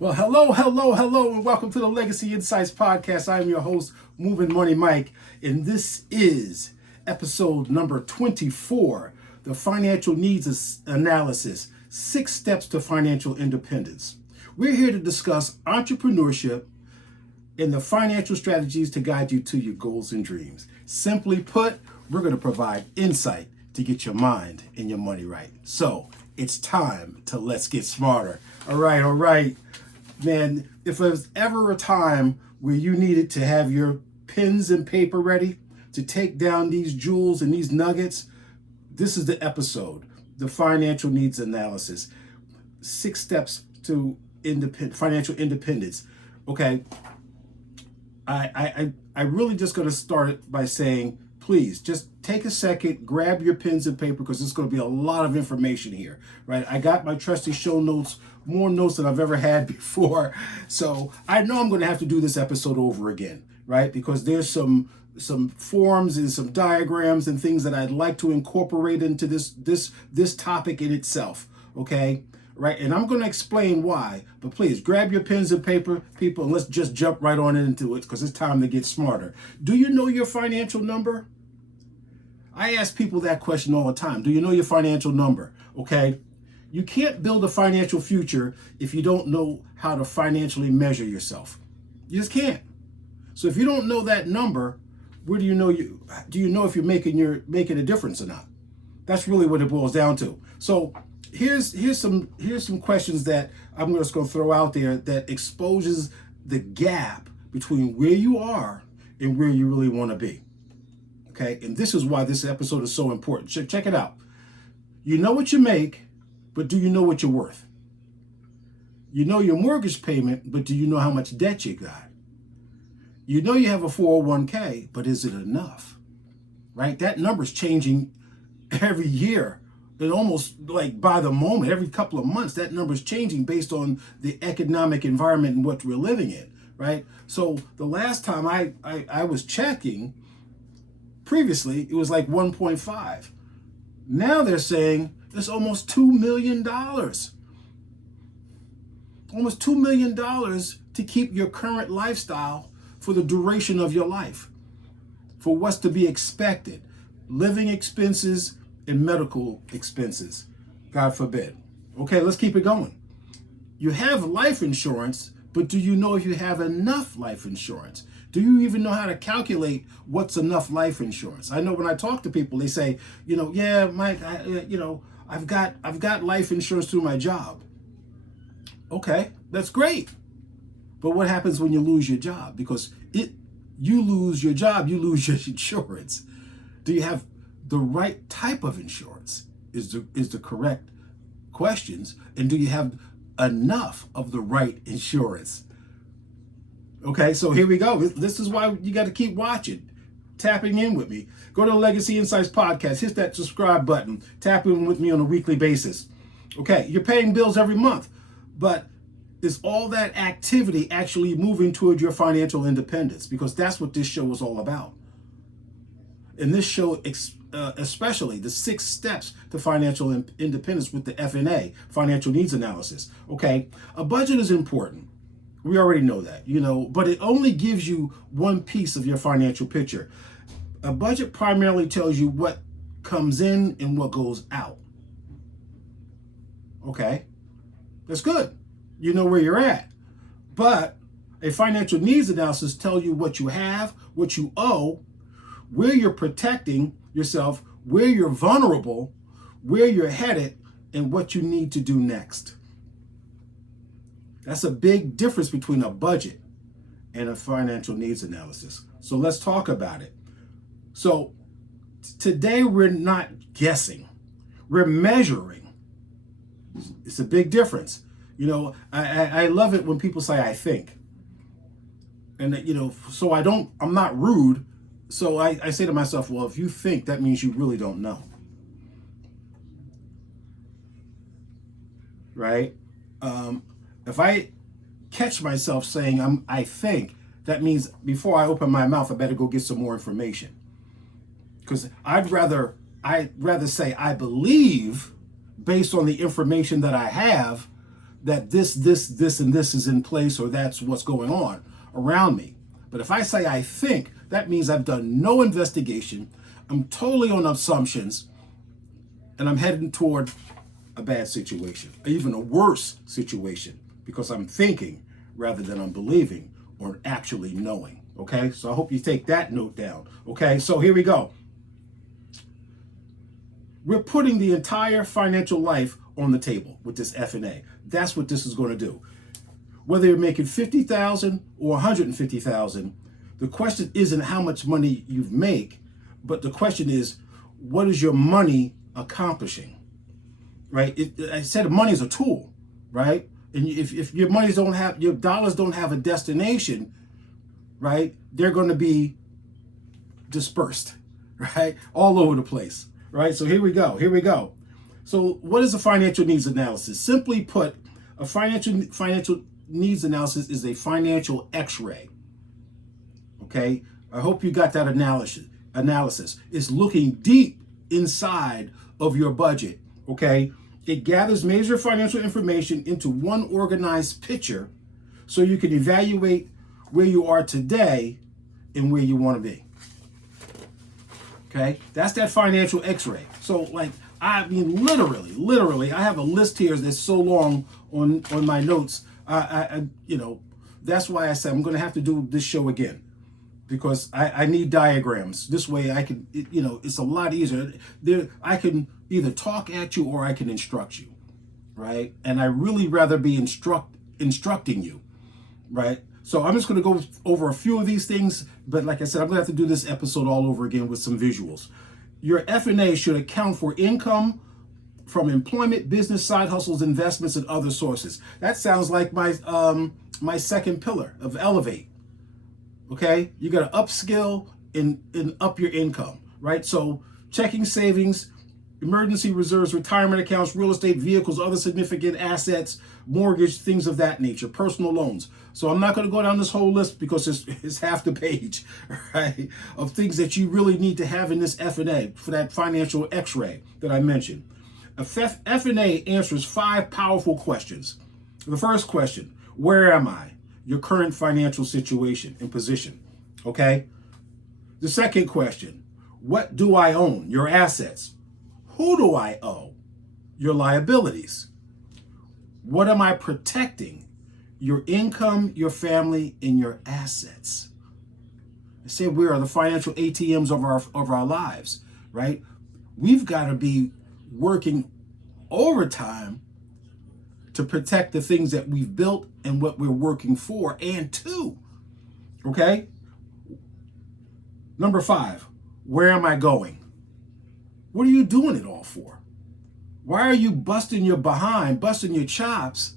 Well, hello, and welcome to the Legacy Insights Podcast. I am your host, Mov'n Mike, and this is episode number 24, the Financial Needs Analysis, 6 Steps to Financial Independence. We're here to discuss entrepreneurship and the financial strategies to guide you to your goals and dreams. Simply put, we're going to provide insight to get your mind and your money right. So, it's time to let's get smarter. All right. Man, if there's ever a time where you needed to have your pens and paper ready to take down these jewels and these nuggets, this is the episode, the financial needs analysis, 6 steps to financial independence. Okay, I really just going to start it by saying, please just take a second, grab your pens and paper, because there's going to be a lot of information here, right? I got my trusty show notes, more notes than I've ever had before. So I know I'm going to have to do this episode over again, right? Because there's some forms and some diagrams and things that I'd like to incorporate into this topic in itself, okay? Right, and I'm going to explain why, but please grab your pens and paper, people, and let's just jump right on into it, because it's time to get smarter. Do you know your financial number? I ask people that question all the time. Do you know your financial number? Okay, you can't build a financial future if you don't know how to financially measure yourself. You just can't. So if you don't know that number, where do you know if you're making a difference or not? That's really what it boils down to. So here's some questions that I'm just going to throw out there that exposes the gap between where you are and where you really want to be. Okay, and this is why this episode is so important. Check it out. You know what you make, but do you know what you're worth? You know your mortgage payment, but do you know how much debt you got? You know you have a 401k, but is it enough? Right? That number's changing every year. And almost like by the moment, every couple of months, that number is changing based on the economic environment and what we're living in, right? So the last time I was checking, previously, it was like 1.5. Now they're saying it's almost $2 million. Almost $2 million to keep your current lifestyle for the duration of your life, for what's to be expected, living expenses, and medical expenses, God forbid. Okay, let's keep it going. You have life insurance, but do you know if you have enough life insurance? Do you even know how to calculate what's enough life insurance? I know when I talk to people, they say, yeah, Mike, I've got life insurance through my job. Okay, that's great. But what happens when you lose your job? Because you lose your job, you lose your insurance. Do you have the right type of insurance is the correct questions, and do you have enough of the right insurance? Okay, so here we go. This is why you got to keep watching, tapping in with me. Go to the Legacy Insights Podcast, hit that subscribe button, tap in with me on a weekly basis. Okay, you're paying bills every month, but is all that activity actually moving toward your financial independence? Because that's what this show is all about. In this show, especially the 6 steps to financial independence with the FNA, financial needs analysis. Okay, a budget is important. We already know that, but it only gives you one piece of your financial picture. A budget primarily tells you what comes in and what goes out. Okay, that's good. You know where you're at. But a financial needs analysis tells you what you have, what you owe, where you're protecting yourself, where you're vulnerable, where you're headed, and what you need to do next. That's a big difference between a budget and a financial needs analysis. So let's talk about it. So today we're not guessing, we're measuring. It's a big difference. I love it when people say, I think. And, so I'm not rude. So I say to myself, well, if you think, that means you really don't know. Right? If I catch myself saying I think, that means before I open my mouth, I better go get some more information. Because I'd rather say I believe based on the information that I have that this, and this is in place, or that's what's going on around me. But if I say I think, that means I've done no investigation. I'm totally on assumptions, and I'm heading toward a bad situation, even a worse situation, because I'm thinking rather than I'm believing or actually knowing. Okay, so I hope you take that note down. Okay, so here we go. We're putting the entire financial life on the table with this F&A. That's what this is going to do. Whether you're making $50,000 or 150,000, the question isn't how much money you make, but the question is, what is your money accomplishing? Right? I said money is a tool, right? And if your your dollars don't have a destination, right, they're going to be dispersed, right, all over the place, right? So here we go. So what is a financial needs analysis? Simply put, a financial needs analysis is a financial X-ray. Okay, I hope you got that analysis. It's looking deep inside of your budget. Okay, it gathers major financial information into one organized picture so you can evaluate where you are today and where you want to be. Okay, that's that financial X-ray. So like, I mean, literally, I have a list here that's so long on my notes. That's why I said I'm going to have to do this show again, because I need diagrams. This way I can, it's a lot easier. I can either talk at you or I can instruct you, right? And I really rather be instructing you, right? So I'm just going to go over a few of these things, but like I said, I'm going to have to do this episode all over again with some visuals. Your F&A should account for income from employment, business, side hustles, investments, and other sources. That sounds like my second pillar of Elevate. Okay, you got to upskill and up your income, right? So checking, savings, emergency reserves, retirement accounts, real estate, vehicles, other significant assets, mortgage, things of that nature, personal loans. So I'm not going to go down this whole list because it's half the page, right, of things that you really need to have in this F&A for that financial X-ray that I mentioned. F&A answers 5 powerful questions. The first question, where am I? Your current financial situation and position, okay? The second question, what do I own? Your assets. Who do I owe? Your liabilities. What am I protecting? Your income, your family, and your assets. I say we are the financial ATMs of our lives, right? We've got to be working overtime to protect the things that we've built and what we're working for and to, okay? Number 5, where am I going? What are you doing it all for? Why are you busting your behind, busting your chops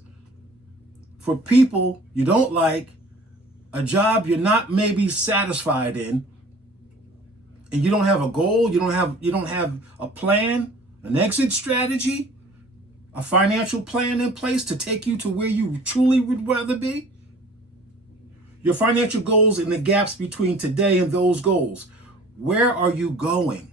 for people you don't like, a job you're not maybe satisfied in, and you don't have a goal, you don't have a plan, an exit strategy, a financial plan in place to take you to where you truly would rather be? Your financial goals and the gaps between today and those goals. Where are you going?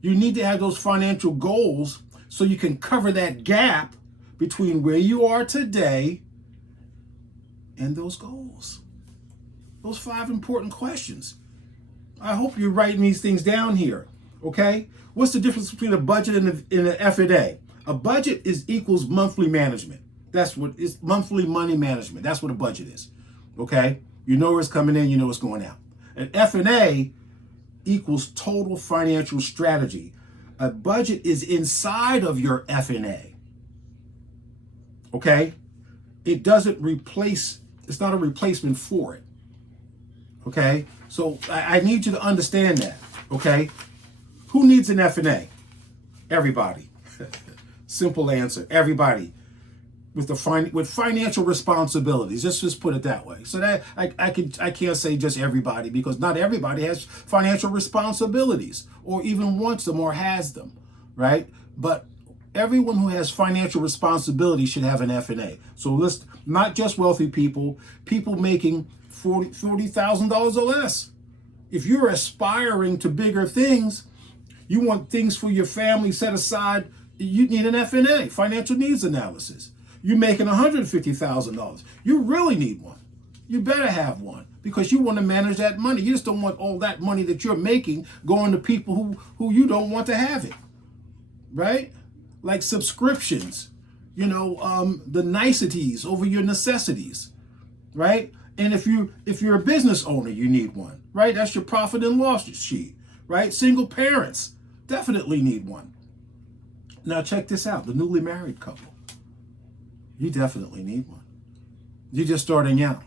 You need to have those financial goals so you can cover that gap between where you are today and those goals. Those 5 important questions. I hope you're writing these things down here, okay? What's the difference between a budget and an F&A? A budget equals monthly management. That's what it's, monthly money management. That's what a budget is, okay? You know where it's coming in, you know what's going out. An F&A equals total financial strategy. A budget is inside of your F&A, okay? It doesn't replace, it's not a replacement for it, okay? So I need you to understand that, okay? Who needs an F&A? Everybody. Simple answer, everybody. With financial responsibilities, just put it that way. So that I can't say just everybody, because not everybody has financial responsibilities or even wants them or has them, right? But everyone who has financial responsibility should have an F&A. So let's not just wealthy people making $40,000 or less. If you're aspiring to bigger things, you want things for your family set aside you need an FNA, financial needs analysis. You're making $150,000. You really need one. You better have one because you want to manage that money. You just don't want all that money that you're making going to people who you don't want to have it, right? Like subscriptions, the niceties over your necessities, right? And if you're a business owner, you need one, right? That's your profit and loss sheet, right? Single parents definitely need one. Now check this out, the newly married couple. You definitely need one. You're just starting out.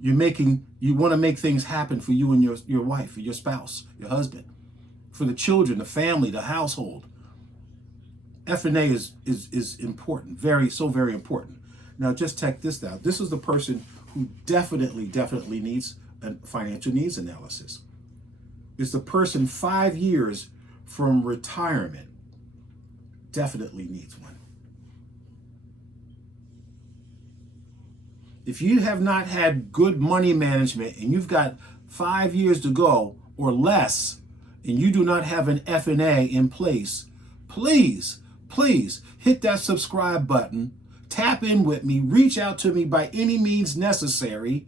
You want to make things happen for you and your wife, for your spouse, your husband, for the children, the family, the household. F&A is important, very important. Now just check this out. This is the person who definitely needs a financial needs analysis. It's the person 5 years from retirement. Definitely needs one. If you have not had good money management and you've got 5 years to go or less, and you do not have an F&A in place, please hit that subscribe button, tap in with me, reach out to me by any means necessary,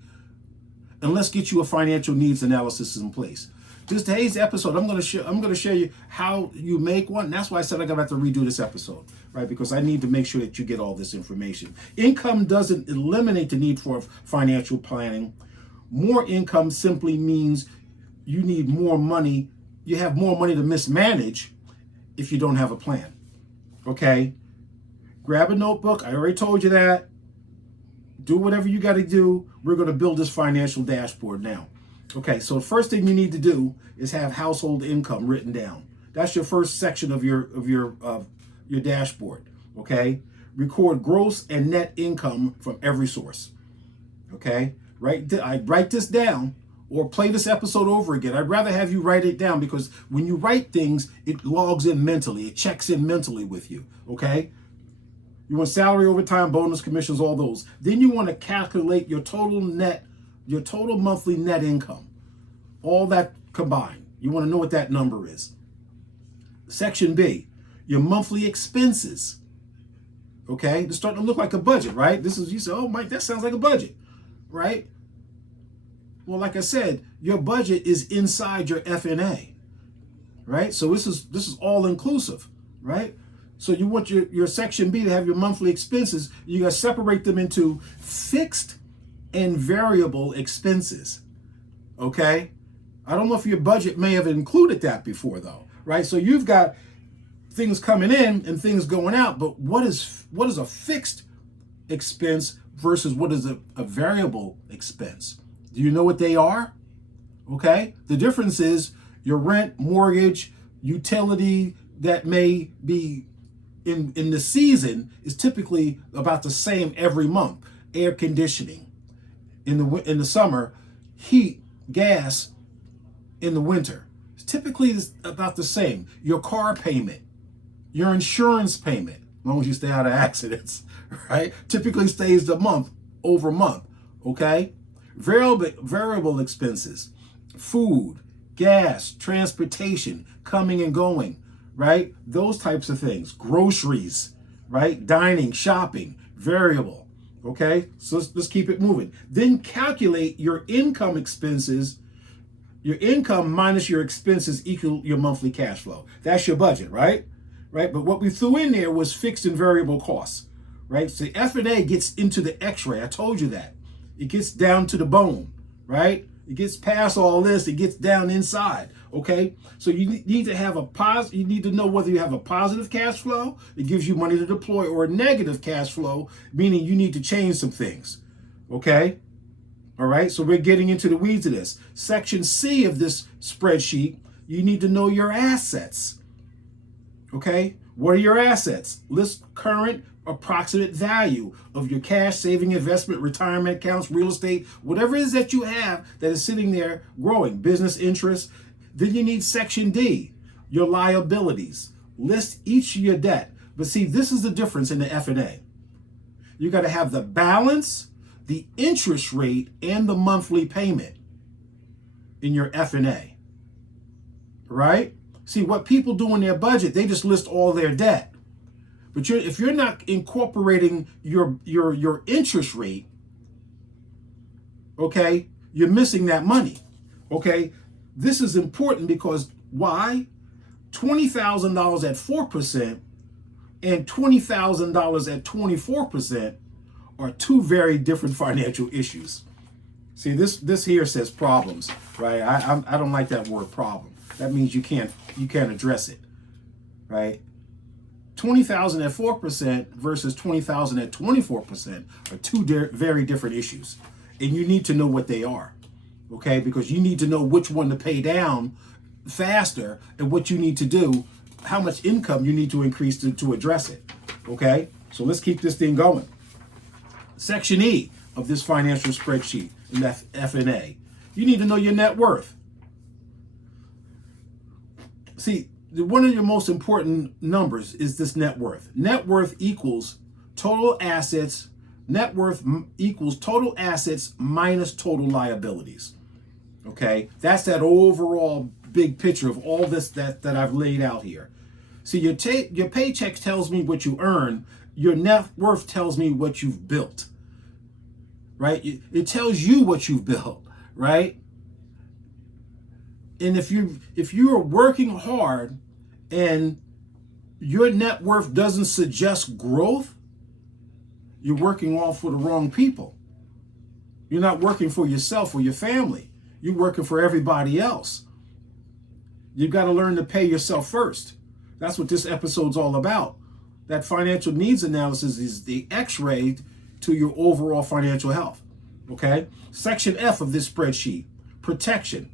and let's get you a financial needs analysis in place. Today's episode, I'm going to show you how you make one. And that's why I said I'm going to have to redo this episode, right? Because I need to make sure that you get all this information. Income doesn't eliminate the need for financial planning. More income simply means you need more money. You have more money to mismanage if you don't have a plan. Okay? Grab a notebook. I already told you that. Do whatever you got to do. We're going to build this financial dashboard now. Okay, so the first thing you need to do is have household income written down. That's your first section of your dashboard. Okay, record gross and net income from every source. Okay, I write this down or play this episode over again. I'd rather have you write it down because when you write things, it logs in mentally. It checks in mentally with you. Okay. You want salary, overtime, bonus, commissions, all those. Then you want to calculate your total monthly net income, all that combined. You want to know what that number is. Section B, your monthly expenses. Okay, it's starting to look like a budget, right? You say, oh, Mike, that sounds like a budget, right? Well, like I said, your budget is inside your F&A, right? So this is all inclusive, right? So you want your section B to have your monthly expenses. You got to separate them into fixed and variable expenses. Okay? I don't know if your budget may have included that before though, right? So you've got things coming in and things going out, but what is a fixed expense versus what is a variable expense? Do you know what they are? Okay? The difference is your rent, mortgage, utility that may be in the season is typically about the same every month. Air conditioning in the summer, heat, gas in the winter. It's typically about the same. Your car payment, your insurance payment, as long as you stay out of accidents, right? Typically stays over month, okay? Variable expenses, food, gas, transportation, coming and going, right? Those types of things. Groceries, right? Dining, shopping, variable. Okay, so let's keep it moving. Then calculate your income expenses. Your income minus your expenses equal your monthly cash flow. That's your budget, right? Right. But what we threw in there was fixed and variable costs, right? So F&A gets into the X-ray. I told you that. It gets down to the bone, right? It gets past all this. It gets down inside. Okay, so you need to have you need to know whether you have a positive cash flow that gives you money to deploy or a negative cash flow, meaning you need to change some things. Okay, all right, so we're getting into the weeds of this. Section C of this spreadsheet, you need to know your assets. Okay, what are your assets? List current approximate value of your cash, saving, investment, retirement accounts, real estate, whatever it is that you have that is sitting there growing, business interests. Then you need section D, your liabilities. List each of your debt. But see, this is the difference in the F&A. You got to have the balance, the interest rate, and the monthly payment in your F&A. Right? See, what people do in their budget, they just list all their debt. But if you're not incorporating your interest rate, okay, you're missing that money. Okay, this is important because why? $20,000 at 4% and $20,000 at 24% are two very different financial issues. See, this here says problems, right? I don't like that word problem. That means you can't address it, right? 20,000 at 4% versus 20,000 at 24% are two very different issues, and you need to know what they are, okay? Because you need to know which one to pay down faster and what you need to do, how much income you need to increase to address it, okay? So let's keep this thing going. Section E of this financial spreadsheet in F&A, you need to know your net worth. See, one of your most important numbers is this net worth. Net worth equals total assets. Net worth equals total assets minus total liabilities. Okay, that's that overall big picture of all this that I've laid out here. See, your paycheck tells me what you earn. Your net worth tells me what you've built. Right? It tells you what you've built. Right? And if you are working hard and your net worth doesn't suggest growth, you're working all for the wrong people. You're not working for yourself or your family. You're working for everybody else. You've got to learn to pay yourself first. That's what this episode's all about. That financial needs analysis is the x-ray to your overall financial health. Okay? Section F of this spreadsheet, protection.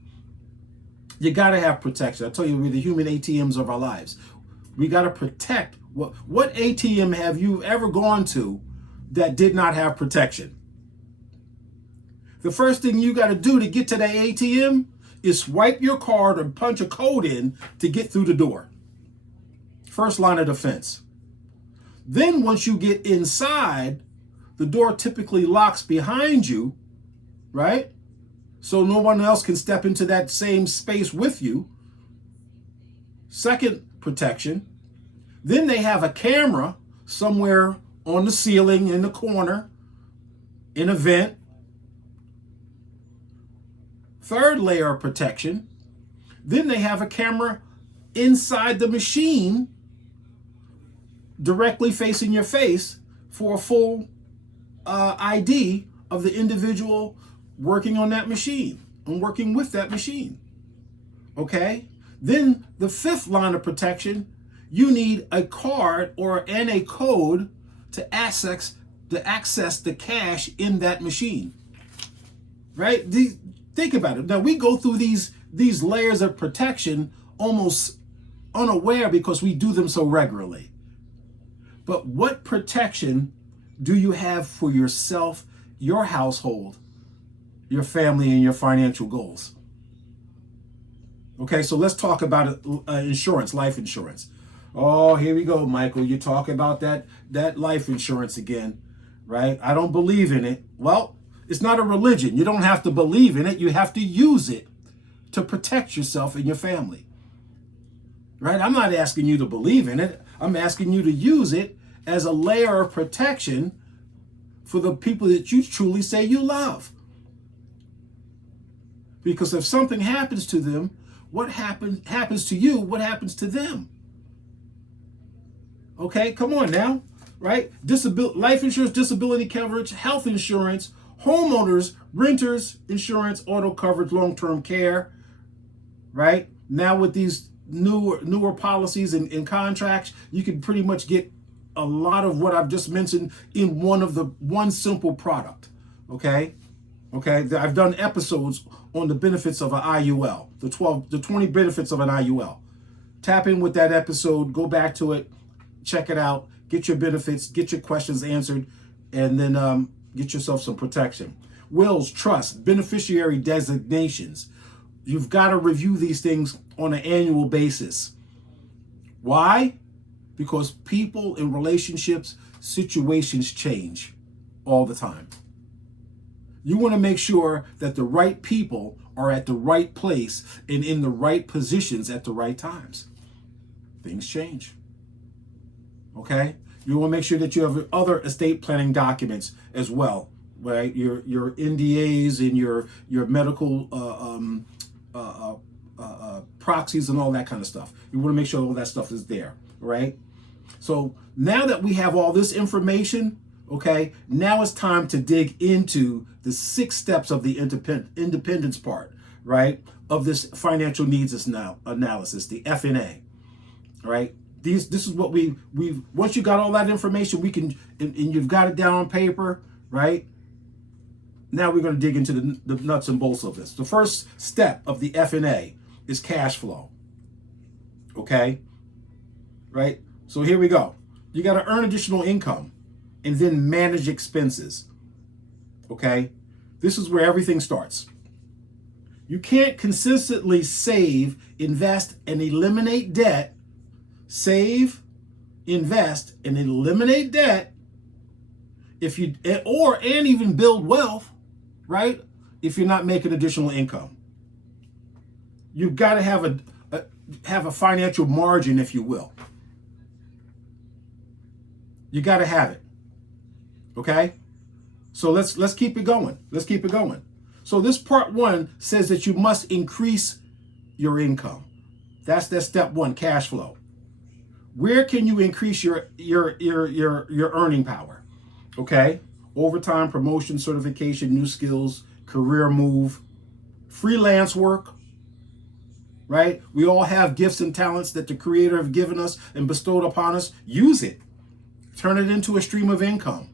You got to have protection. I tell you, we're the human ATMs of our lives. We got to protect. What ATM have you ever gone to that did not have protection? The first thing you got to do to get to that ATM is swipe your card or punch a code in to get through the door. First line of defense. Then once you get inside, the door typically locks behind you, right? So no one else can step into that same space with you. Second protection. Then they have a camera somewhere on the ceiling in the corner, in a vent. Third layer of protection. Then they have a camera inside the machine directly facing your face for a full ID of the individual working on that machine and working with that machine. Okay? Then the fifth line of protection, you need a card and a code to access the cash in that machine. Right? Think about it. Now we go through these layers of protection almost unaware because we do them so regularly. But what protection do you have for yourself, your household, your family, and your financial goals? Okay, so let's talk about insurance, life insurance. Oh, here we go, Michael. You talk about that life insurance again, right? I don't believe in it. Well, it's not a religion. You don't have to believe in it. You have to use it to protect yourself and your family, right? I'm not asking you to believe in it. I'm asking you to use it as a layer of protection for the people that you truly say you love. Because if something happens to them, what happens to you? What happens to them? Okay, come on now, right? Life insurance, disability coverage, health insurance, homeowners, renters insurance, auto coverage, long-term care, right? Now with these newer policies and contracts, you can pretty much get a lot of what I've just mentioned in one simple product. Okay. I've done episodes on the benefits of an IUL, the 20 benefits of an IUL. Tap in with that episode, go back to it, check it out, get your benefits, get your questions answered, and then get yourself some protection. Wills, trusts, beneficiary designations. You've got to review these things on an annual basis. Why? Because people in relationships, situations change all the time. You want to make sure that the right people are at the right place and in the right positions at the right times. Things change. Okay? You want to make sure that you have other estate planning documents as well, right? Your NDAs and your medical proxies and all that kind of stuff. You want to make sure all that stuff is there, right? So now that we have all this information, okay, now it's time to dig into the 6 steps of the independence part, right, of this financial needs analysis, the FNA, right? This is what we once you got all that information, we can, and you've got it down on paper, right? Now we're going to dig into the nuts and bolts of this. The first step of the FNA is cash flow, okay, right? So here we go. You got to earn additional income and then manage expenses, okay? This is where everything starts. You can't consistently save, invest, and eliminate debt, save, invest, and eliminate debt if you, and even build wealth, right? If you're not making additional income. You've got to have a financial margin, if you will. You got to have it. Okay? So let's keep it going. Let's keep it going. So this part 1 says that you must increase your income. That's step 1, cash flow. Where can you increase your earning power? Okay? Overtime, promotion, certification, new skills, career move, freelance work, right? We all have gifts and talents that the Creator have given us and bestowed upon us. Use it. Turn it into a stream of income.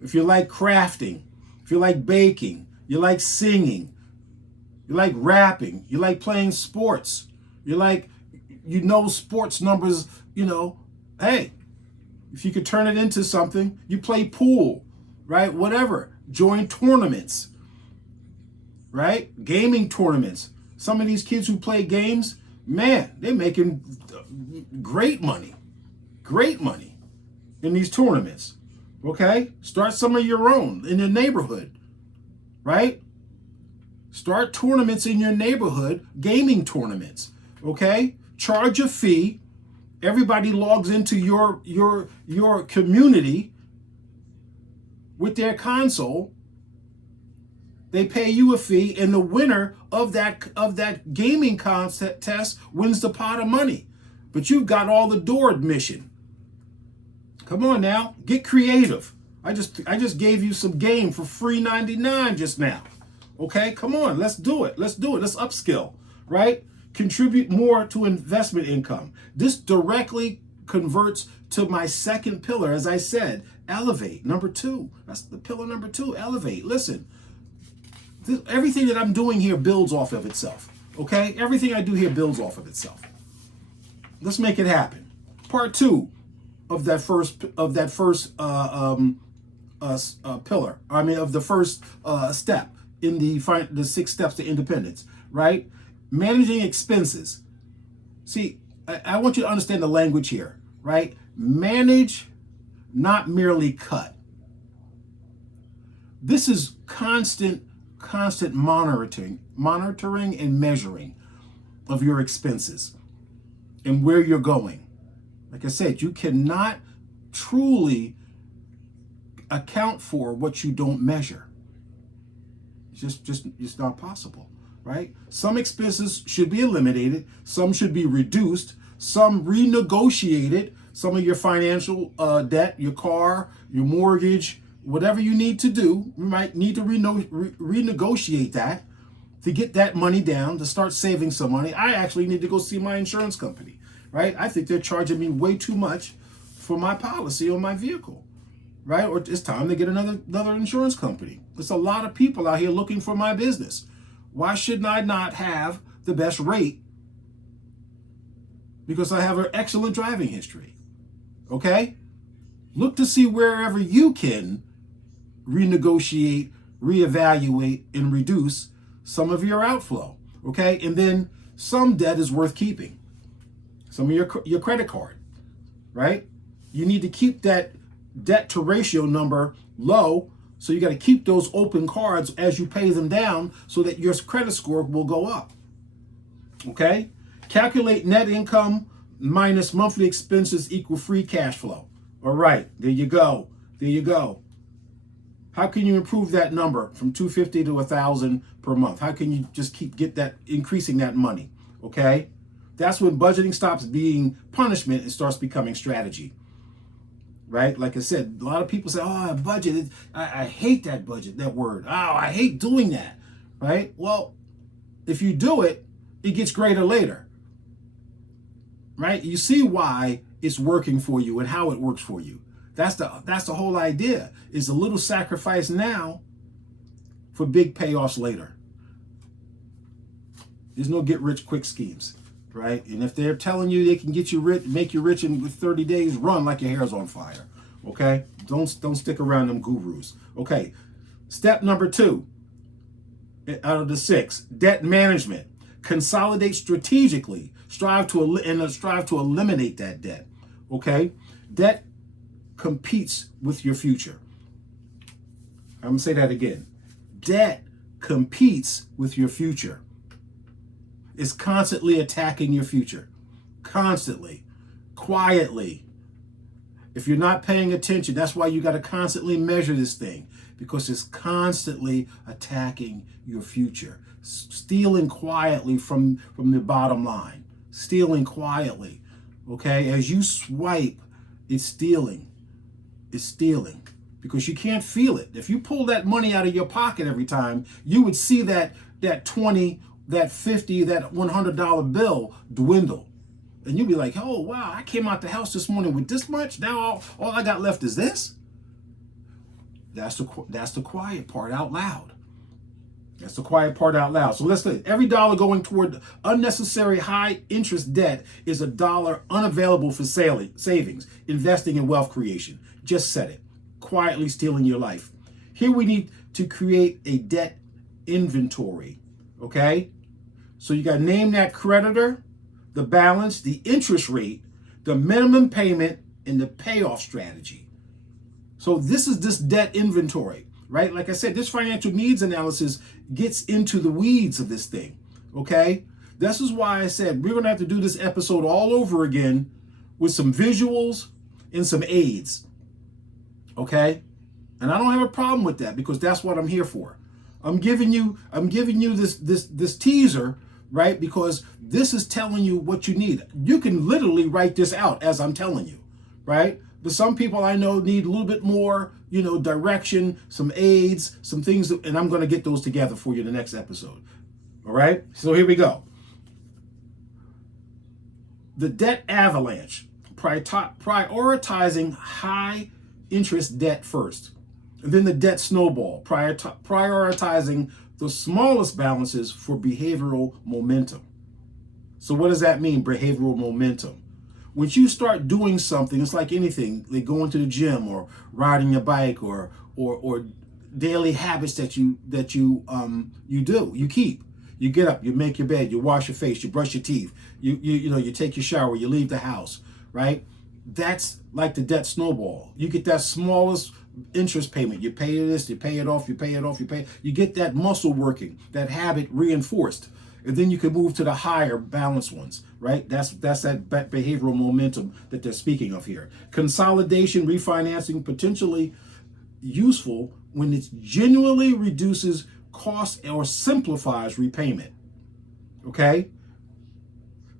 If you like crafting, if you like baking, you like singing, you like rapping, you like playing sports, sports numbers, hey, if you could turn it into something, you play pool, right? Whatever. Join tournaments, right? Gaming tournaments. Some of these kids who play games, man, they're making great money in these tournaments, okay? Start some of your own in your neighborhood, right? Start tournaments in your neighborhood, gaming tournaments, okay? Charge a fee. Everybody logs into your community with their console. They pay you a fee, and the winner of that gaming contest wins the pot of money. But you've got all the door admission. Come on now, get creative. I just gave you some game for free 99 just now. Okay, come on, let's do it. Let's upskill, right? Contribute more to investment income. This directly converts to my second pillar, as I said, elevate. Number 2, that's the pillar number 2, elevate. Listen, everything that I'm doing here builds off of itself, okay? Everything I do here builds off of itself. Let's make it happen. Part 2 of that first pillar. I mean, of the first step in the 6 steps to independence, right? Managing expenses. See, I want you to understand the language here, right? Manage, not merely cut. This is constant monitoring and measuring of your expenses and where you're going. Like I said, you cannot truly account for what you don't measure. It's not possible, right? Some expenses should be eliminated, some should be reduced, some renegotiated. Some of your financial debt, your car, your mortgage, whatever you need to do, you might need to renegotiate that to get that money down, to start saving some money. I actually need to go see my insurance company, right? I think they're charging me way too much for my policy on my vehicle, right? Or it's time to get another insurance company. There's a lot of people out here looking for my business. Why shouldn't I not have the best rate? Because I have an excellent driving history, okay? Look to see wherever you can renegotiate, reevaluate, and reduce some of your outflow, okay? And then some debt is worth keeping. Some of your credit card, right? You need to keep that debt to ratio number low, so you got to keep those open cards as you pay them down so that your credit score will go up, okay? Calculate net income minus monthly expenses equal free cash flow. All right, there you go. There you go. How can you improve that number from 250 to 1,000 per month? How can you just get that, increasing that money? Okay, that's when budgeting stops being punishment and starts becoming strategy. Right? Like I said, a lot of people say, "Oh, a budget. I hate that budget. That word. Oh, I hate doing that." Right? Well, if you do it, it gets greater later. Right? You see why it's working for you and how it works for you. That's the whole idea. Is a little sacrifice now for big payoffs later. There's no get rich quick schemes, right? And if they're telling you they can get you rich, make you rich in 30 days, run like your hair's on fire. Okay? Don't stick around them gurus. Okay. Step number 2 out of the 6, debt management. Consolidate strategically. Strive to eliminate that debt. Okay? Debt competes with your future. I'm going to say that again. Debt competes with your future. It's constantly attacking your future. Constantly. Quietly. If you're not paying attention, that's why you got to constantly measure this thing, because it's constantly attacking your future. Stealing quietly from the bottom line. Stealing quietly. Okay? As you swipe, it's stealing. It's stealing. Because you can't feel it. If you pull that money out of your pocket every time, you would see that 20, that 50, that $100 bill dwindle. And you'd be like, "Oh, wow, I came out the house this morning with this much. Now all I got left is this?" That's the quiet part out loud. That's the quiet part out loud. So let's say every dollar going toward unnecessary high interest debt is a dollar unavailable for savings, investing, and wealth creation. Just said it. Quietly stealing your life. Here we need to create a debt inventory. Okay? So you got to name that creditor, the balance, the interest rate, the minimum payment, and the payoff strategy. So this is this debt inventory, right? Like I said, this financial needs analysis gets into the weeds of this thing, okay? This is why I said we're going to have to do this episode all over again with some visuals and some aids, okay? And I don't have a problem with that, because that's what I'm here for. I'm giving you this teaser, right? Because this is telling you what you need. You can literally write this out as I'm telling you, right? But some people I know need a little bit more, direction, some aids, some things, and I'm going to get those together for you in the next episode. All right? So here we go. The debt avalanche, prioritizing high interest debt first. And then the debt snowball, prioritizing the smallest balances for behavioral momentum. So what does that mean, behavioral momentum? When you start doing something, it's like anything, like going to the gym or riding your bike or daily habits that you do, you keep. You get up, you make your bed, you wash your face, you brush your teeth, you take your shower, you leave the house, right? That's like the debt snowball. You get that smallest interest payment. You pay this, you pay it off, you pay it off, you get that muscle working, that habit reinforced. And then you can move to the higher balanced ones, right? That's that behavioral momentum that they're speaking of here. Consolidation, refinancing, potentially useful when it genuinely reduces cost or simplifies repayment, okay?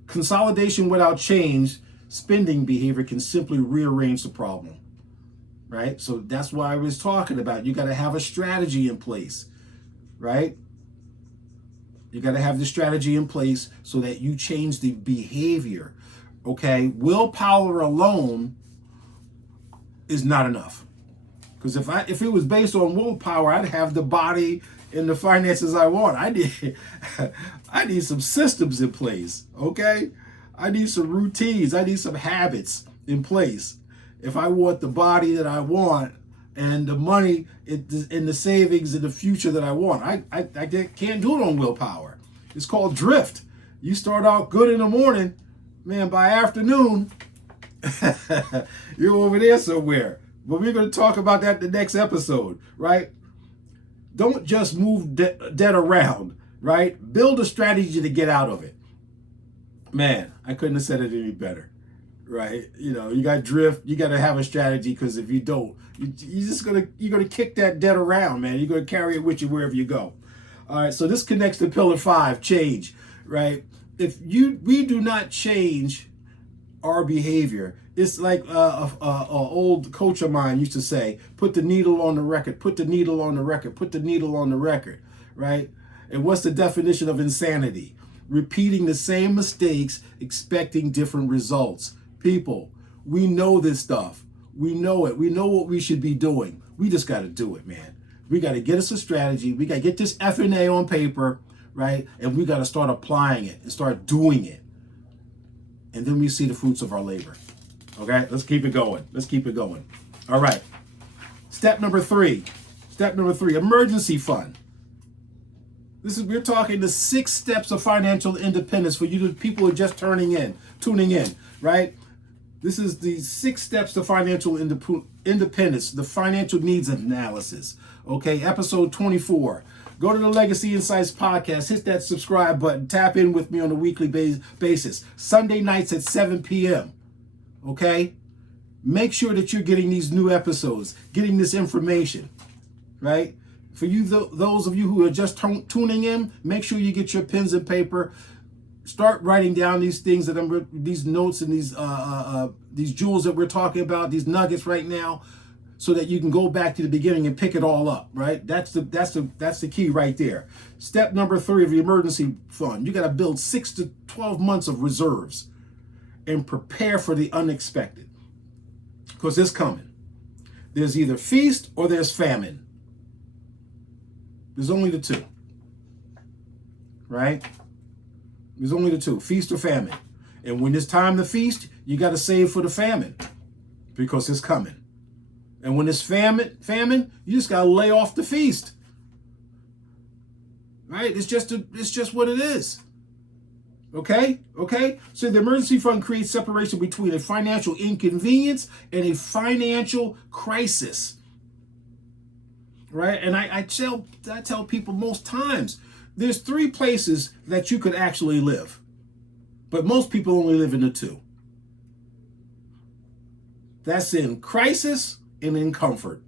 Consolidation without change, spending behavior can simply rearrange the problem, right? So that's why I was talking about, you got to have a strategy in place, right? You got to have the strategy in place so that you change the behavior, okay? Willpower alone is not enough. Because if it was based on willpower, I'd have the body and the finances I want. I need some systems in place, okay? I need some routines. I need some habits in place. If I want the body that I want and the money in the savings in the future that I want, I can't do it on willpower. It's called drift. You start out good in the morning, man, by afternoon, you're over there somewhere. But we're going to talk about that in the next episode, right? Don't just move debt around, right? Build a strategy to get out of it. Man, I couldn't have said it any better. right? You know, you got drift. You got to have a strategy, because if you don't, you're gonna kick that debt around, man. You're gonna carry it with you wherever you go. All right. So this connects to pillar 5, change, right? If we do not change our behavior, it's like a old coach of mine used to say, "Put the needle on the record. Put the needle on the record. Put the needle on the record." Right? And what's the definition of insanity? Repeating the same mistakes, expecting different results. People, we know this stuff. We know it. We know what we should be doing. We just got to do it, man. We got to get us a strategy. We got to get this F&A on paper, right? And we got to start applying it and start doing it. And then we see the fruits of our labor. Okay, let's keep it going. Let's keep it going. All right. Step number 3. Emergency fund. We're talking the 6 steps of financial independence for you people who are just tuning in, right? This is the 6 steps to financial independence, the financial needs analysis. Okay, episode 24. Go to the Legacy Insights podcast, hit that subscribe button, tap in with me on a weekly basis, Sunday nights at 7 p.m. Okay? Make sure that you're getting these new episodes, getting this information, right? For you, those of you who are just tuning in, make sure you get your pens and paper. Start writing down these things these notes and these jewels that we're talking about, these nuggets right now, so that you can go back to the beginning and pick it all up, right? That's the key right there. Step number 3 of the emergency fund. You got to build 6 to 12 months of reserves and prepare for the unexpected, because it's coming. There's either feast or there's famine. There's only the two, right? There's only the two, feast or famine. And when it's time to feast, you got to save for the famine, because it's coming. And when it's famine, you just got to lay off the feast, right? It's just what it is. Okay? So the emergency fund creates separation between a financial inconvenience and a financial crisis. Right? And I tell people most times, there's 3 places that you could actually live. But most people only live in the 2. That's in crisis and in comfort.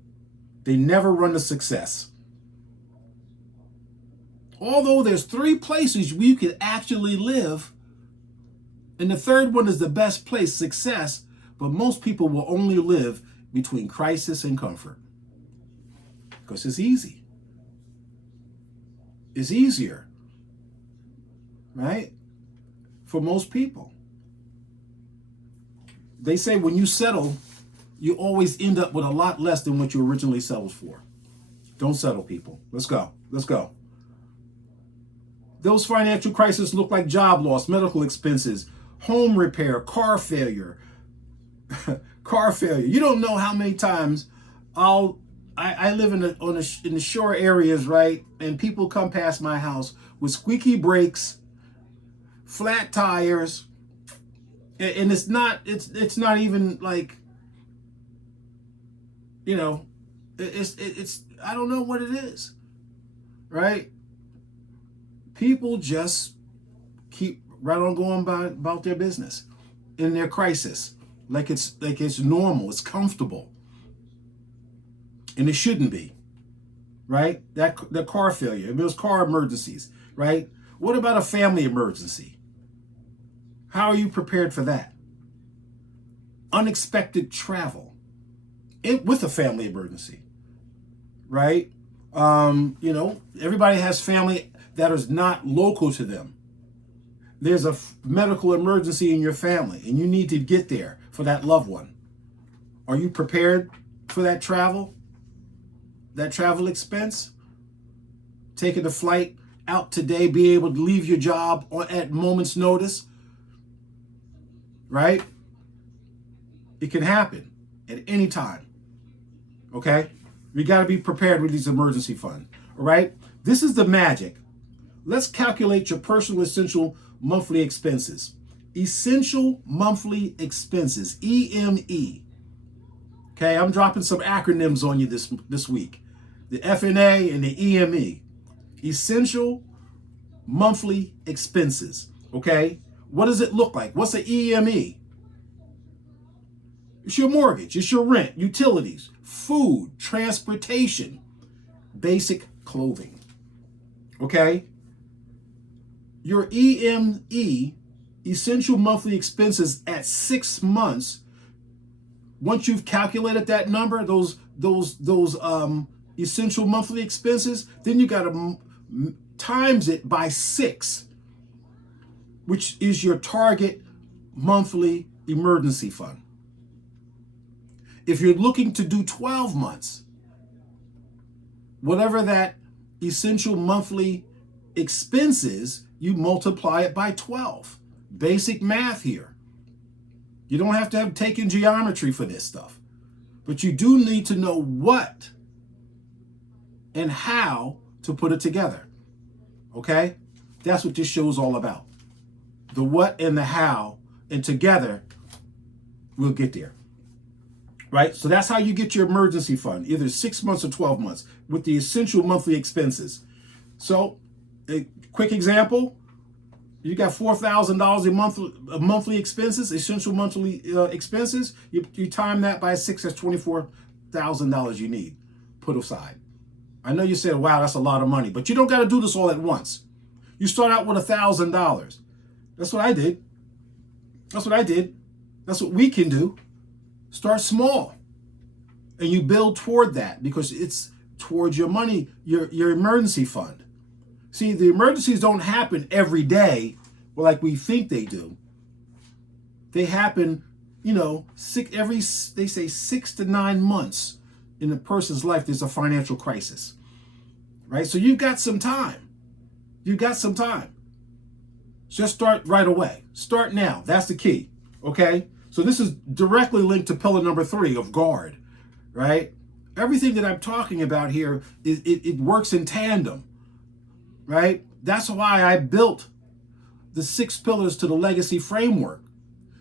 They never run to success. Although there's 3 places where you could actually live, and the 3rd one is the best place, success, but most people will only live between crisis and comfort. Because it's easy. It's easier, right? For most people. They say when you settle, you always end up with a lot less than what you originally settled for. Don't settle, people. Let's go. Those financial crises look like job loss, medical expenses, home repair, car failure. You don't know how many times I live in the shore areas, right? And people come past my house with squeaky brakes, flat tires, and it's not even like, you know, it's I don't know what it is, right? People just keep right on going about their business in their crisis, like it's normal, it's comfortable. And it shouldn't be, right? The car failure, those car emergencies, right? What about a family emergency? How are you prepared for that? Unexpected travel with a family emergency, right? Everybody has family that is not local to them. There's a medical emergency in your family, and you need to get there for that loved one. Are you prepared for that travel? That travel expense? Taking a flight out today, be able to leave your job at moment's notice, right? It can happen at any time, okay? We got to be prepared with these emergency funds, all right? This is the magic. Let's calculate your personal essential monthly expenses. Essential monthly expenses, EME. Okay, I'm dropping some acronyms on you this week. The F&A and the EME. Essential monthly expenses. Okay, what does it look like? What's the EME? It's your mortgage, it's your rent, utilities, food, transportation, basic clothing. Okay? Your EME, essential monthly expenses at 6 months, once you've calculated that number, those essential monthly expenses, then you got to times it by 6, which is your target monthly emergency fund. If you're looking to do 12 months, whatever that essential monthly expense is, you multiply it by 12. Basic math here. You don't have to have taken geometry for this stuff, but you do need to know what and how to put it together. Okay? That's what this show is all about. The what and the how, and together we'll get there. Right? So that's how you get your emergency fund, either 6 months or 12 months, with the essential monthly expenses. So, a quick example, you got $4,000 a monthly expenses, essential monthly expenses. You time that by 6, that's $24,000 you need put aside. I know you said, wow, that's a lot of money, but you don't got to do this all at once. You start out with $1,000. That's what I did. That's what we can do. Start small, and you build toward that, because it's towards your money, your emergency fund. See, the emergencies don't happen every day, like we think they do. They happen, they say 6 to 9 months in a person's life. There's a financial crisis, right? So you've got some time. Just start right away. Start now. That's the key. Okay. So this is directly linked to pillar number 3 of guard, right? Everything that I'm talking about here, it works in tandem, right? That's why I built the 6 pillars to the legacy framework,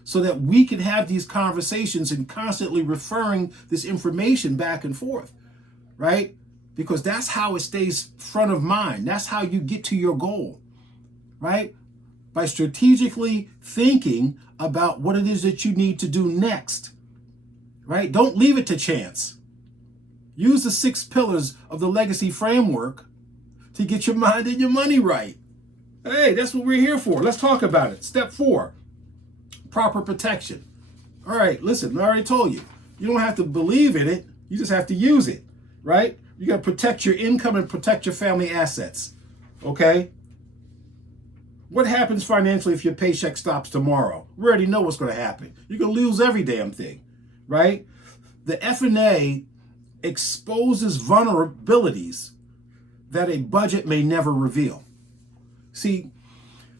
so that we can have these conversations and constantly referring this information back and forth, right? Because that's how it stays front of mind. That's how you get to your goal, right? By strategically thinking about what it is that you need to do next, right? Don't leave it to chance. Use the 6 pillars of the legacy framework to get your mind and your money right. Hey, that's what we're here for. Let's talk about it. Step 4, proper protection. All right, listen, I already told you. You don't have to believe in it. You just have to use it, right? You got to protect your income and protect your family assets, okay? What happens financially if your paycheck stops tomorrow? We already know what's going to happen. You're going to lose every damn thing, right? The F&A exposes vulnerabilities that a budget may never reveal. See,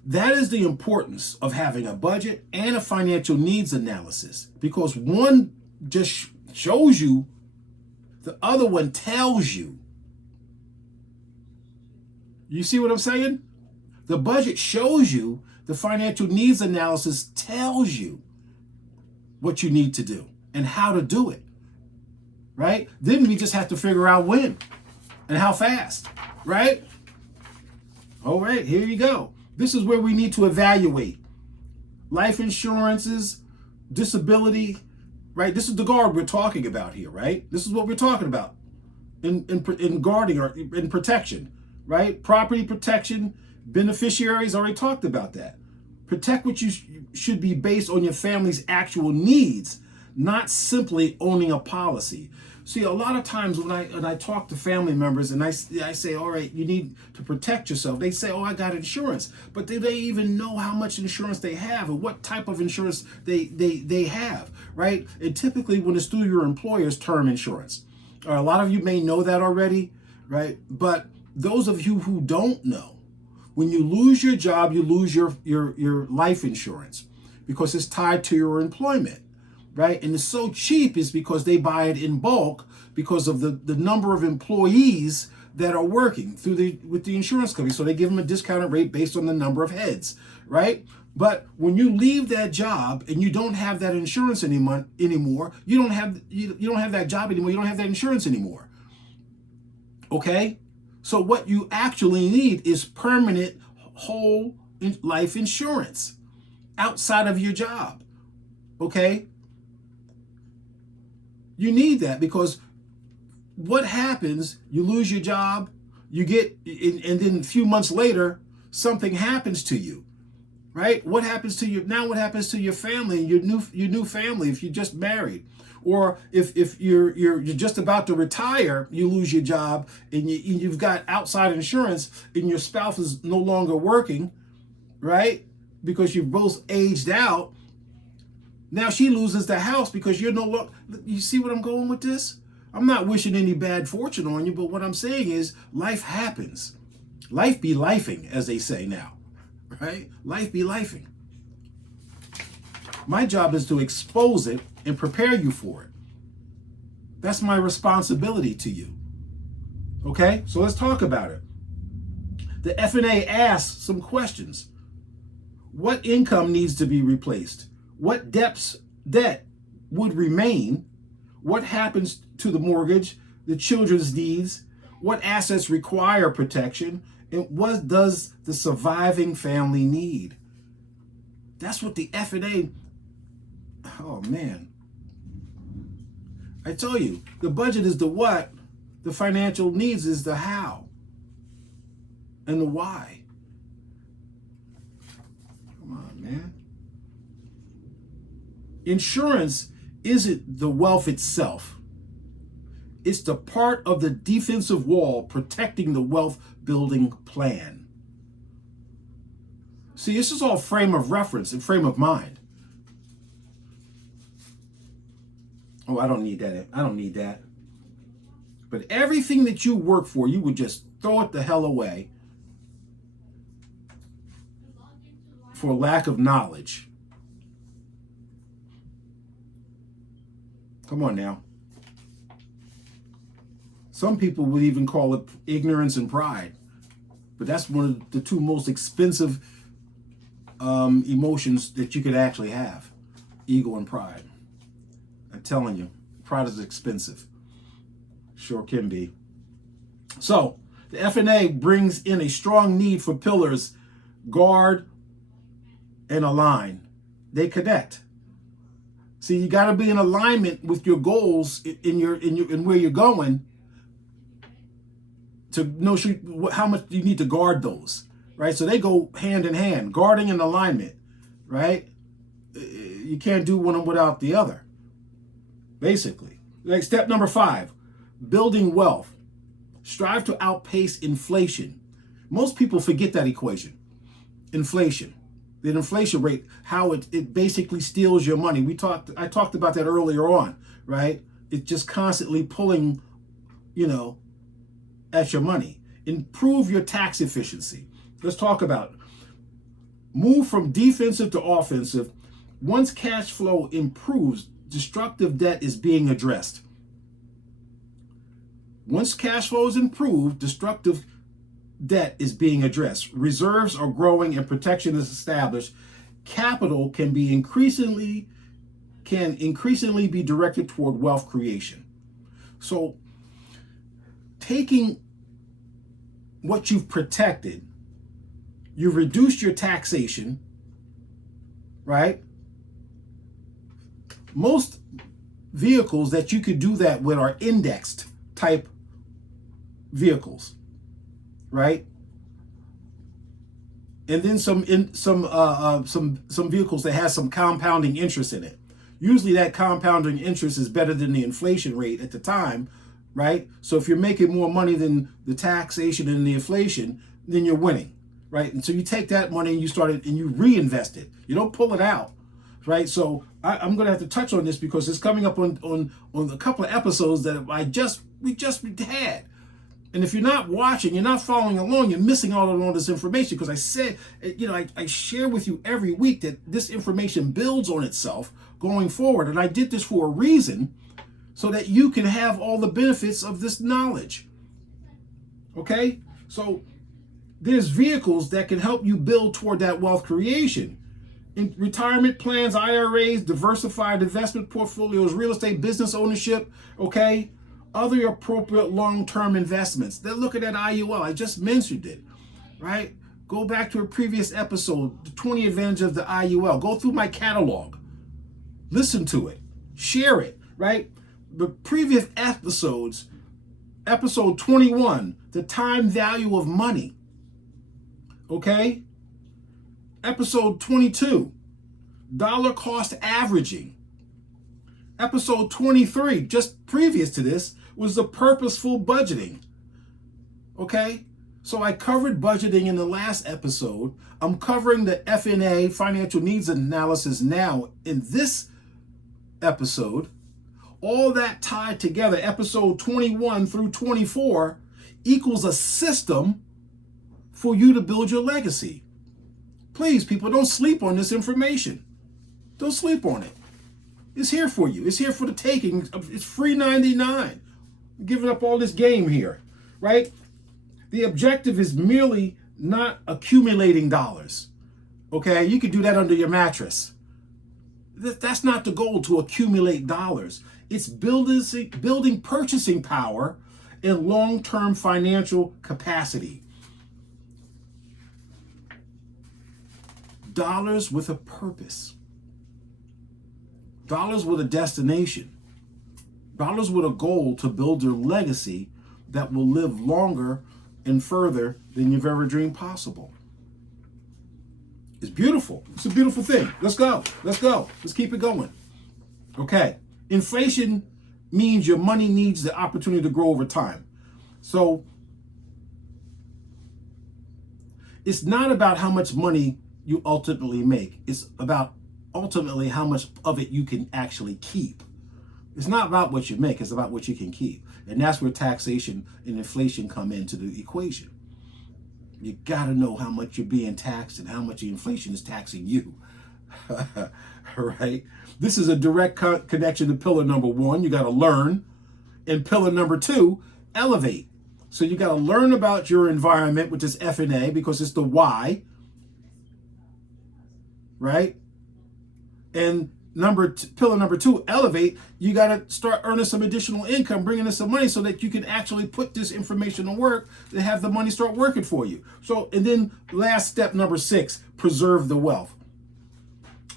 that is the importance of having a budget and a financial needs analysis, because one just shows you, the other one tells you. You see what I'm saying? The budget shows you, the financial needs analysis tells you what you need to do and how to do it, right? Then we just have to figure out when and how fast, right? All right, here you go. This is where we need to evaluate life insurances, disability, right? This is the guard we're talking about here, right? This is what we're talking about in guarding or in protection, right? Property protection, beneficiaries, already talked about that. Protect what you should be based on your family's actual needs, not simply owning a policy. See, a lot of times when I talk to family members and I say, all right, you need to protect yourself, they say, oh, I got insurance. But do they even know how much insurance they have and what type of insurance they have, right? And typically when it's through your employer's term insurance. A lot of you may know that already, right? But those of you who don't know, when you lose your job, you lose your life insurance because it's tied to your employment, right? And it's so cheap is because they buy it in bulk because of the number of employees that are working with the insurance company. So they give them a discounted rate based on the number of heads, right? But when you leave that job and you don't have that insurance anymore, you don't have that job anymore, you don't have that insurance anymore. Okay? So what you actually need is permanent whole life insurance outside of your job. Okay? You need that because what happens, you lose your job, you get, and then a few months later, something happens to you, right? What happens to you now? What happens to your family and your new family if you're just married, or if you're just about to retire, you lose your job and you've got outside insurance and your spouse is no longer working, right? Because you've both aged out. Now she loses the house because you're no longer. You see what I'm going with this? I'm not wishing any bad fortune on you, but what I'm saying is life happens. Life be lifing, as they say now, right? Life be lifing. My job is to expose it and prepare you for it. That's my responsibility to you. Okay, so let's talk about it. The F&A asks some questions. What income needs to be replaced? What debt would remain? What happens to the mortgage, the children's needs? What assets require protection? And what does the surviving family need? That's what the F&A, oh man. I tell you, the budget is the what, the financial needs is the how and the why. Come on, man. Insurance isn't the wealth itself. It's the part of the defensive wall protecting the wealth building plan. See, this is all frame of reference and frame of mind. Oh, I don't need that. I don't need that. But everything that you work for, you would just throw it the hell away for lack of knowledge. Come on now. Some people would even call it ignorance and pride. But that's one of the two most expensive emotions that you could actually have. Ego and pride. I'm telling you, pride is expensive. Sure can be. So, the F&A brings in a strong need for pillars, guard, and align. They connect. See, you got to be in alignment with your goals in where you're going to know how much you need to guard those, right? So they go hand in hand, guarding and alignment, right? You can't do one without the other, basically. Like step number 5, building wealth. Strive to outpace inflation. Most people forget that equation. Inflation. The inflation rate, how it basically steals your money. I talked about that earlier on, right? It's just constantly pulling, at your money. Improve your tax efficiency. Let's talk about it. Move from defensive to offensive. Once cash flow improves, destructive debt is being addressed. Once cash flow is improved, destructive debt is being addressed. Reserves are growing and protection is established. Capital can increasingly be directed toward wealth creation. So taking what you've protected, you've reduced your taxation, right? Most vehicles that you could do that with are indexed type vehicles, right? And then some vehicles that has some compounding interest in it. Usually that compounding interest is better than the inflation rate at the time, right? So if you're making more money than the taxation and the inflation, then you're winning, right? And so you take that money and you reinvest it. You don't pull it out, right? So I'm going to have to touch on this because it's coming up on a couple of episodes that we just had. And if you're not watching, you're not following along, you're missing out on all this information because I said, I share with you every week that this information builds on itself going forward. And I did this for a reason so that you can have all the benefits of this knowledge. Okay? So there's vehicles that can help you build toward that wealth creation. In retirement plans, IRAs, diversified investment portfolios, real estate, business ownership, okay? Other appropriate long-term investments. They're looking at IUL. I just mentioned it, right? Go back to a previous episode, the 20 advantage of the IUL. Go through my catalog. Listen to it. Share it, right? the previous episodes, episode 21, the time value of money. Okay? Episode 22, dollar cost averaging. Episode 23, just previous to this, was the purposeful budgeting. Okay? So I covered budgeting in the last episode. I'm covering the FNA, financial needs analysis, now in this episode. All that tied together, episode 21 through 24, equals a system for you to build your legacy. Please, people, don't sleep on this information. Don't sleep on it. It's here for you. It's here for the taking. It's free 99. I'm giving up all this game here, right? The objective is merely not accumulating dollars. Okay? You could do that under your mattress. That's not the goal, to accumulate dollars. It's building purchasing power and long-term financial capacity. Dollars with a purpose. Dollars with a destination. Dollars with a goal to build your legacy that will live longer and further than you've ever dreamed possible. It's beautiful. It's a beautiful thing. Let's go. Let's go. Let's keep it going. Okay. Inflation means your money needs the opportunity to grow over time. So it's not about how much money you ultimately make. It's about ultimately how much of it you can actually keep. It's not about what you make, it's about what you can keep. And that's where taxation and inflation come into the equation. You gotta know how much you're being taxed and how much the inflation is taxing you. Right? This is a direct connection to pillar number 1. You gotta learn. And pillar number 2, elevate. So you gotta learn about your environment, which is F&A, because it's the why. Right? And pillar number 2, elevate. You got to start earning some additional income, bringing in some money so that you can actually put this information to work and have the money start working for you. So, and then last step, number 6, preserve the wealth.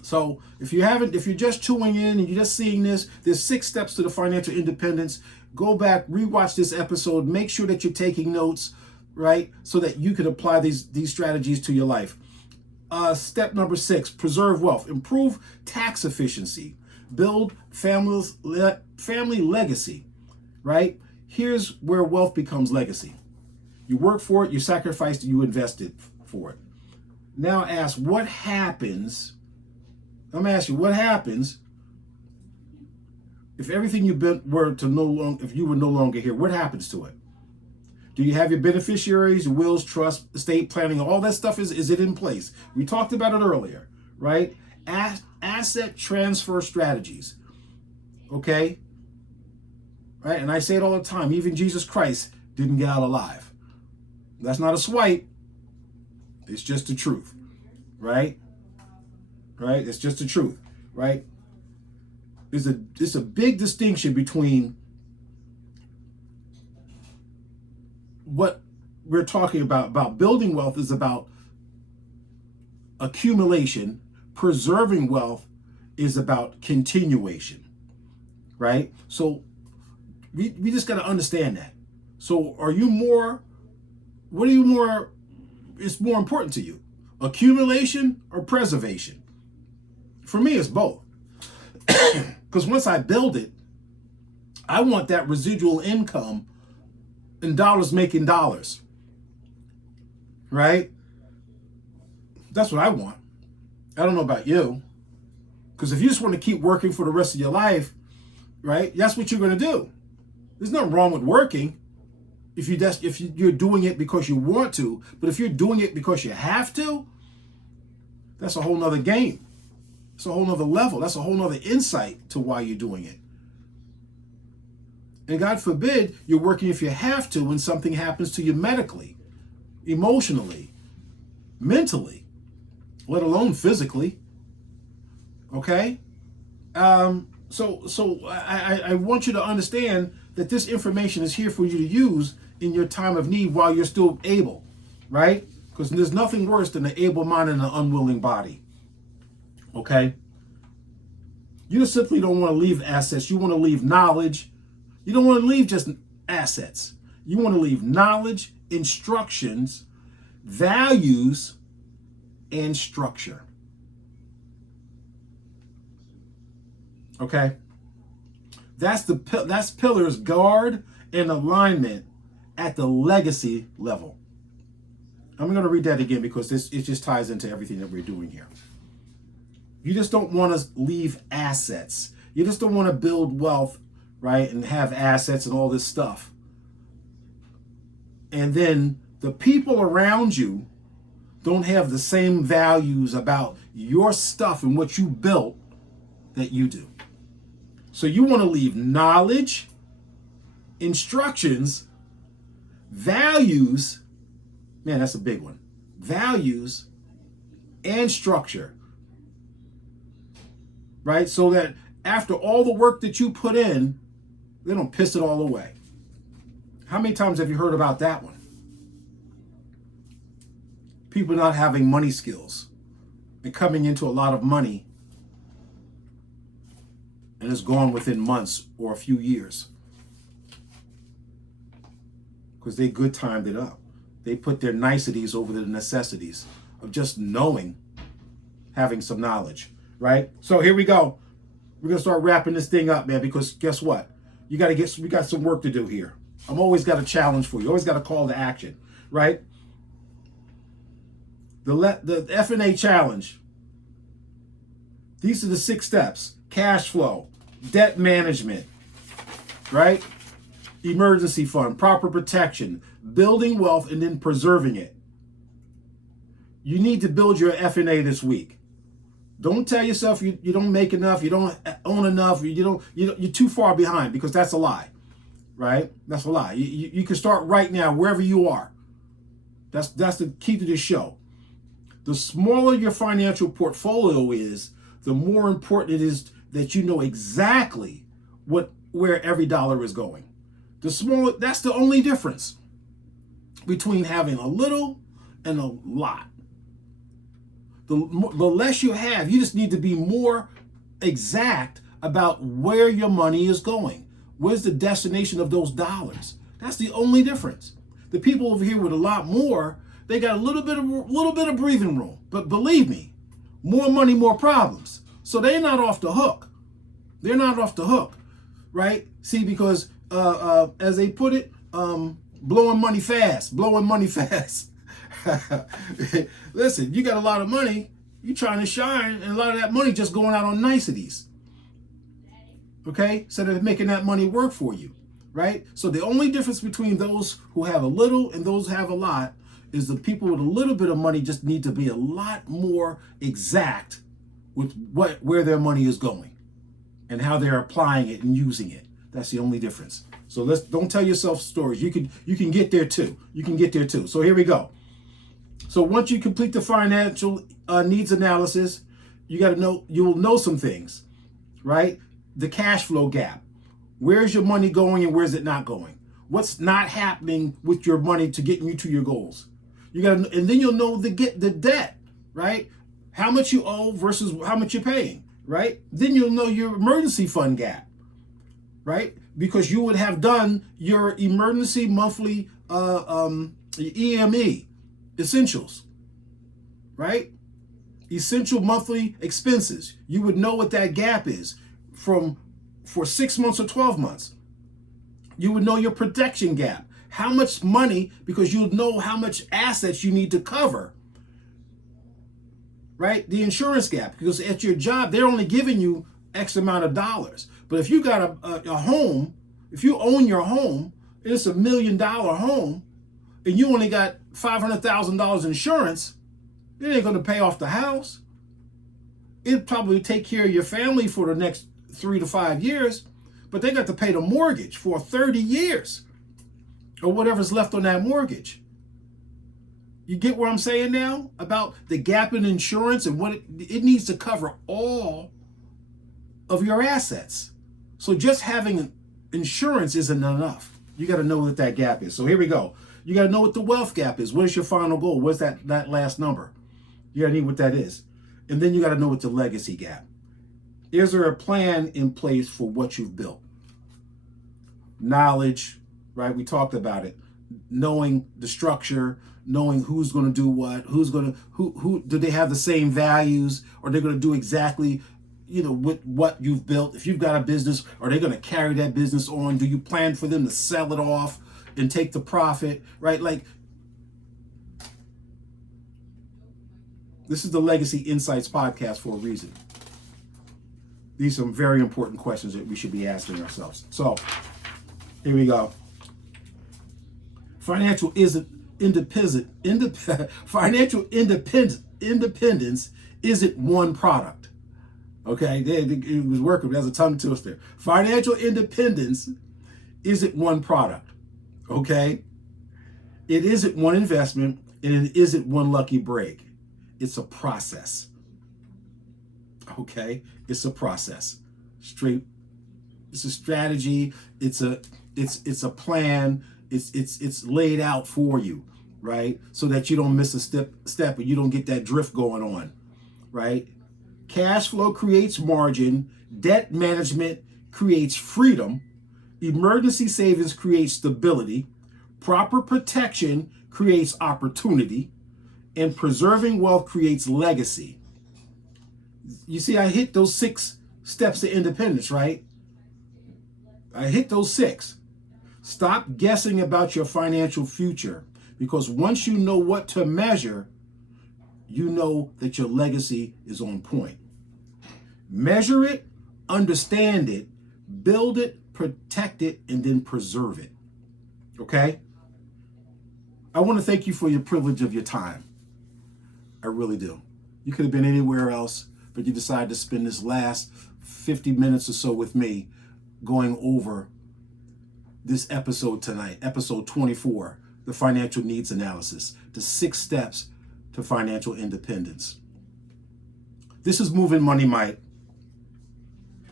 So if you're just tuning in and you're just seeing this, there's 6 steps to the financial independence. Go back, rewatch this episode, make sure that you're taking notes, right? So that you can apply these strategies to your life. Step number 6, preserve wealth, improve tax efficiency, build family legacy, right? Here's where wealth becomes legacy. You work for it, you sacrificed it, you invested for it. Now ask, what happens? I'm asking you, what happens if everything you were no longer here? What happens to it? Do you have your beneficiaries, wills, trust, estate planning, all that stuff? Is it in place? We talked about it earlier, right? Asset transfer strategies, okay? Right? And I say it all the time, even Jesus Christ didn't get out alive. That's not a swipe. It's just the truth, right? Right? It's just the truth, right? There's a big distinction between what we're talking about building wealth is about accumulation. Preserving wealth is about continuation, right? So we just got to understand that. So what is more important to you? Accumulation or preservation? For me, it's both. Because once I build it, I want that residual income and dollars making dollars, right? That's what I want. I don't know about you, because if you just want to keep working for the rest of your life, right? That's what you're going to do. There's nothing wrong with working if you're doing it because you want to, but if you're doing it because you have to, that's a whole nother game. It's a whole nother level. That's a whole nother insight to why you're doing it. And God forbid you're working if you have to when something happens to you medically, emotionally, mentally, let alone physically. Okay? So I want you to understand that this information is here for you to use in your time of need while you're still able, right? Because there's nothing worse than an able mind and an unwilling body. Okay? You just simply don't want to leave assets. You want to leave knowledge, You don't want to leave just assets. You want to leave knowledge, instructions, values, and structure. Okay? That's pillars, guard, and alignment at the legacy level. I'm going to read that again because it just ties into everything that we're doing here. You just don't want to leave assets. You just don't want to build wealth, right, and have assets and all this stuff. And then the people around you don't have the same values about your stuff and what you built that you do. So you want to leave knowledge, instructions, values, man, that's a big one, values and structure, right? So that after all the work that you put in, they don't piss it all away. How many times have you heard about that one? People not having money skills and coming into a lot of money and it's gone within months or a few years because they good timed it up. They put their niceties over the necessities of just knowing, having some knowledge, right? So here we go. We're going to start wrapping this thing up, man, because guess what? We got some work to do here. I'm always got a challenge for you. Always got a call to action, right? The F&A challenge. These are the 6 steps. Cash flow, debt management, right? Emergency fund, proper protection, building wealth, and then preserving it. You need to build your F&A this week. Don't tell yourself you don't make enough, you don't own enough, you're too far behind, because that's a lie, right? That's a lie. You can start right now wherever you are. That's the key to this show. The smaller your financial portfolio is, the more important it is that you know exactly where every dollar is going. The smaller, that's the only difference between having a little and a lot. The less you have, you just need to be more exact about where your money is going. Where's the destination of those dollars? That's the only difference. The people over here with a lot more, they got a little bit of breathing room. But believe me, more money, more problems. So they're not off the hook. They're not off the hook, right? See, because as they put it, blowing money fast. Listen, you got a lot of money, you trying to shine, and a lot of that money just going out on niceties. Okay? So they're making that money work for you, right? So the only difference between those who have a little and those who have a lot is the people with a little bit of money just need to be a lot more exact with where their money is going and how they're applying it and using it. That's the only difference. So don't tell yourself stories. You can get there too. You can get there too. So here we go. So once you complete the financial needs analysis, you will know some things, right? The cash flow gap. Where's your money going and where's it not going? What's not happening with your money to getting you to your goals? And then you'll know the debt, right? How much you owe versus how much you're paying, right? Then you'll know your emergency fund gap, right? Because you would have done your emergency monthly EME, essentials, right? Essential monthly expenses. You would know what that gap is for 6 months or 12 months. You would know your protection gap. How much money, because you know how much assets you need to cover, right? The insurance gap, because at your job, they're only giving you X amount of dollars. But if you got a home, if you own your home, and it's $1 million home, and you only got $500,000 insurance, it ain't going to pay off the house. It'll probably take care of your family for the next 3 to 5 years, but they got to pay the mortgage for 30 years or whatever's left on that mortgage. You get what I'm saying now about the gap in insurance and what it needs to cover all of your assets. So just having insurance isn't enough. You got to know what that gap is. So here we go. You got to know what the wealth gap is. What is your final goal? What's that last number? You got to know what that is. And then you got to know what the legacy gap. Is there a plan in place for what you've built? knowledge, right? We talked about it. Knowing the structure, knowing who's going to do what, who do they have the same values, or they're going to do exactly, with what you've built. If you've got a business, are they going to carry that business on? Do you plan for them to sell it off and take the profit, right? Like, this is the Legacy Insights podcast for a reason. These are some very important questions that we should be asking ourselves. So, here we go. Financial independence isn't one product. Okay, it was working. There's a tongue twister. Financial independence isn't one product. Okay, it isn't one investment, and it isn't one lucky break. It's a process. Okay, it's a process. It's a strategy. It's a plan. It's laid out for you, right? So that you don't miss a step and you don't get that drift going on, right? Cash flow creates margin. Debt management creates freedom. Emergency savings creates stability. Proper protection creates opportunity. And preserving wealth creates legacy. You see, I hit those 6 steps to independence, right? I hit those 6. Stop guessing about your financial future, because once you know what to measure, you know that your legacy is on point. Measure it, understand it, build it, protect it, and then preserve it. Okay? I want to thank you for your privilege of your time. I really do. You could have been anywhere else, but you decided to spend this last 50 minutes or so with me going over this episode tonight, episode 24, the financial needs analysis, the 6 steps to financial independence. This is Mov'n Mike,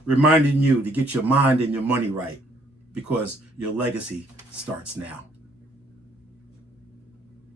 reminding you to get your mind and your money right, because your legacy starts now.